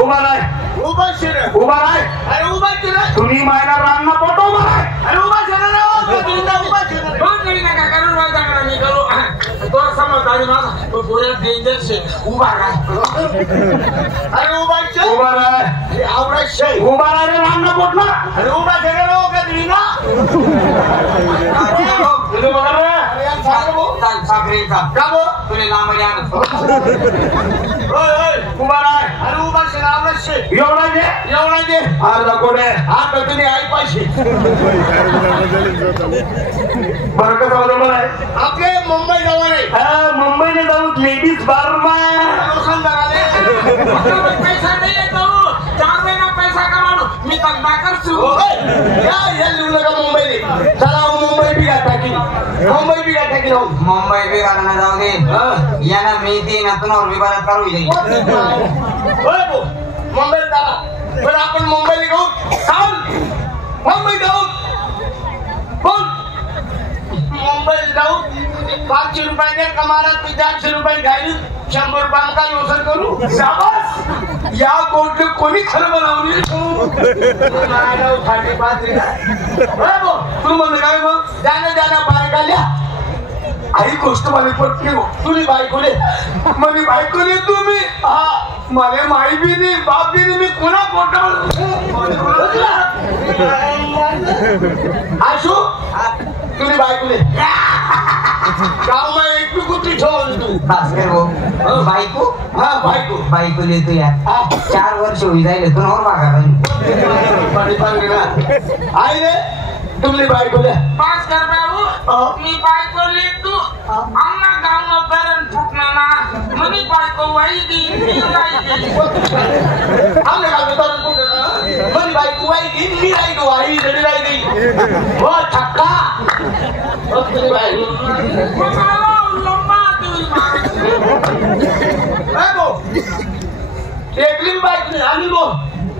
उभा नाही उभा शिर उभा नाही अरे उभा शिर तुम्ही मायला रान्ना पोटो उभा आहे अरे उभा शिर ना उभा शिर कोण करी नका करून वाजणार मी करू तो समजदारी माझा तो पुढे डेंजर शे उभा राह अरे उभा शिर उभा राह आवडा शे उभा राह रे रान्ना पोटला अरे उभा शिर ना का तुम्ही ना तुम्ही बघा रे अरे यार सांगो चाल साखरेचा का बो तुला लांबडी आणतो ओय ओय उभा राह अरे उभा शिर आवडा शे एवढा जे अर्धा कोडे आता तुम्ही आई पाशी बरं कसं बरोबर आहे आपले मुंबई जवळ आहे मुंबईला जाऊ लेडीज बारमा पैसा नाही येतो 4 महिना पैसा कमावलो मी धंदा करतो मुंबई चला मुंबई बी गाठा की मुंबई बी गाठा की मुंबई बी गाडना जाऊ दे याना मी ती ना तुनवर विभागात करू जाईल मुंबईत चला पण आपण मुंबईला जाऊ चाल मुंबई जाऊ बोल मुंबईला जाऊ 500 रुपये कमाला 400 रुपये घालू 100 रुपये काय वसूल करू शाबास या गोष्ट कोणी खरं बनवली तू म्हणलं काय मग जाण्या बायकाल्या आई गोष्ट मला पटली तुम्ही बायकोले म्हणे बायकोले तुम्ही हा मला माई बी नाही बाप बी नाही मी कोणा पोटावर आशू तुम्ही बायकोले गाव मा एक कुत्री ठेवली तू भास्कर भाऊ बायको हा बायको बायको लिहितो यार 4 वर्ष होई जाईल तू नवर बघा आई रे तुम्ही बायकोले भास्कर बाबू मी बायको लिहितो आम्हा गाव न बरन फुटना ना मनी बायको वाई दी आमने गाव बरन फुटना मनी बायको वाई दी मी बायको वाई जडी लाई गई वो ठक्का ओ तुम्ही बायको लंबा तुई बायको एकली बायको आली गो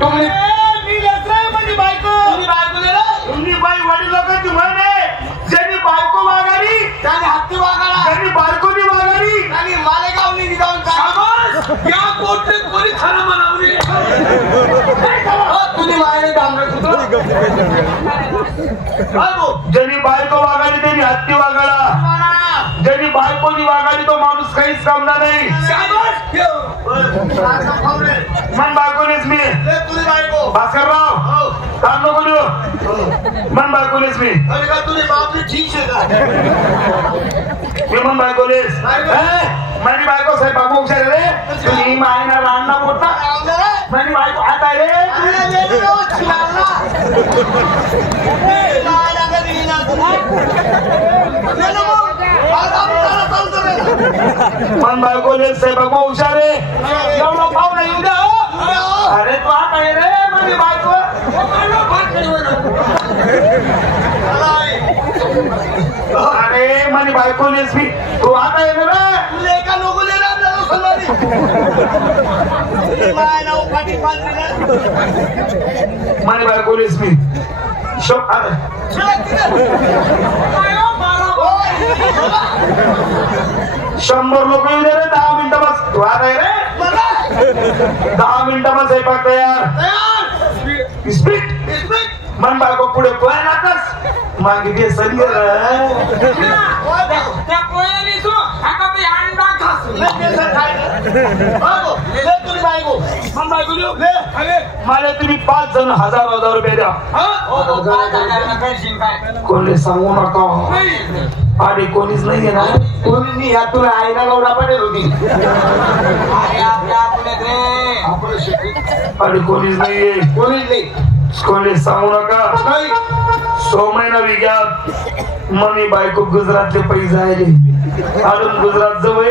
तुम्ही मी लसराय मनी बायको तुम्ही बायको ले तुम्ही बाई वडील लोक तुम्हाला ज्यांनी बायको वागारी त्याने हत्ती वागाला ज्यांनी बायकोनी वागारी आणि मालेगावनी जाऊन शाबास या कोटले कोणी खरं म्हणावली तुम्ही मायने डांबरे कुत्र बायको ज्यांनी बायको वागाली त्यांनी हत्ती वागाला ज्यांनी बायकोनी वागाली तो माणूस काहीच कामणार नाही शाबास मन बायकोनेच मी तुम्ही बायको भास्करराव काम नको देऊ मन बायकोनेच मी अरे का तुझे बापने ठीक है का मी मन बायकोनेच माझी बायको साहेब बाबू हुशार रे तुम्ही मायना राणना मोठा माझी बायको आता रे मन बायकोनेच साहेब बाबू हुशार रे एवढा पाव नाही उद्या अरे तू आता रे माझी बायको अरे माझी बायकोनेच मी तू आता ये रे तुला एका लोगो ले रहा सलवारी माय नाव पाटी पाटी माझी बायकोनेच मी शोक अरे 100 लोक येऊ दे रे 10 मिनिटं बस तू आता ये रे 10 मिनिटं बस स्वयंपाक तयार स्पीड मन बायको पुढे पोया नाकस मागे ते सरी त्या पोयानी तू आता ते अंडा खास तुम्ही बायको मन बायको लिहू अरे मला तुम्ही 5 जण 1000 रुपये द्या कोणी सांगू नका अरे कोणीच नाहीये ना कोणी नाही या तुला आईला गौरा पडेल होती अरे कोणीच नाहीये कोणीच नाही कोणी सांगू नका नाही 100 महिना विज्ञान मम्मी बायको गुजरातले पैसे आले अजून गुजरात जवळ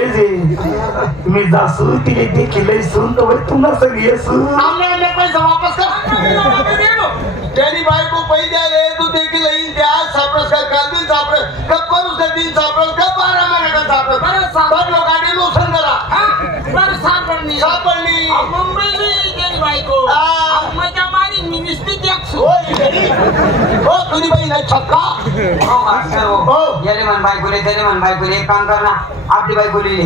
मी जासू तिने देखील सून तर तुला सगळी पैसा वापस कर त्यानी बायको पैसे आले तू देखील येईन त्या सापडस का काल दिन सापड कप्पर उसका दिन सापड का 12 महिने का सापड बरं लोकांनी लोसन करा बरं सापडली मुंबईली गेली बायको मजा मारी मिनिस्ट्री टॅक्स हो तुझी बाई नाही छक्का हो गेले मन बायकोले एक काम कर ना आपली बायको लिहिली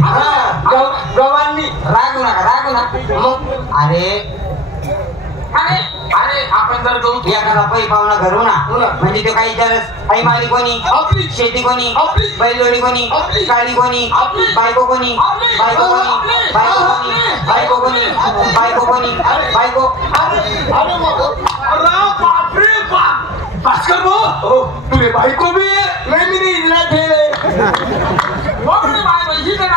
गवांनी रागू नका मग अरे अरे आपण जर गहू एखादा पै पाहुणा घरू ना म्हणजे तो काही विचारच आई माली कोणी आपली शेती कोणी आपली बैलजोडी कोणी आपली गाडी कोणी आपली बायको कोणी आपली बायको कोणी बायको कोणी बायको कोणी बायको अरे बापरे बाप भास्कर भाऊ तुले बायको बी नाही मी नाही ठेले बापरे बाय ही तर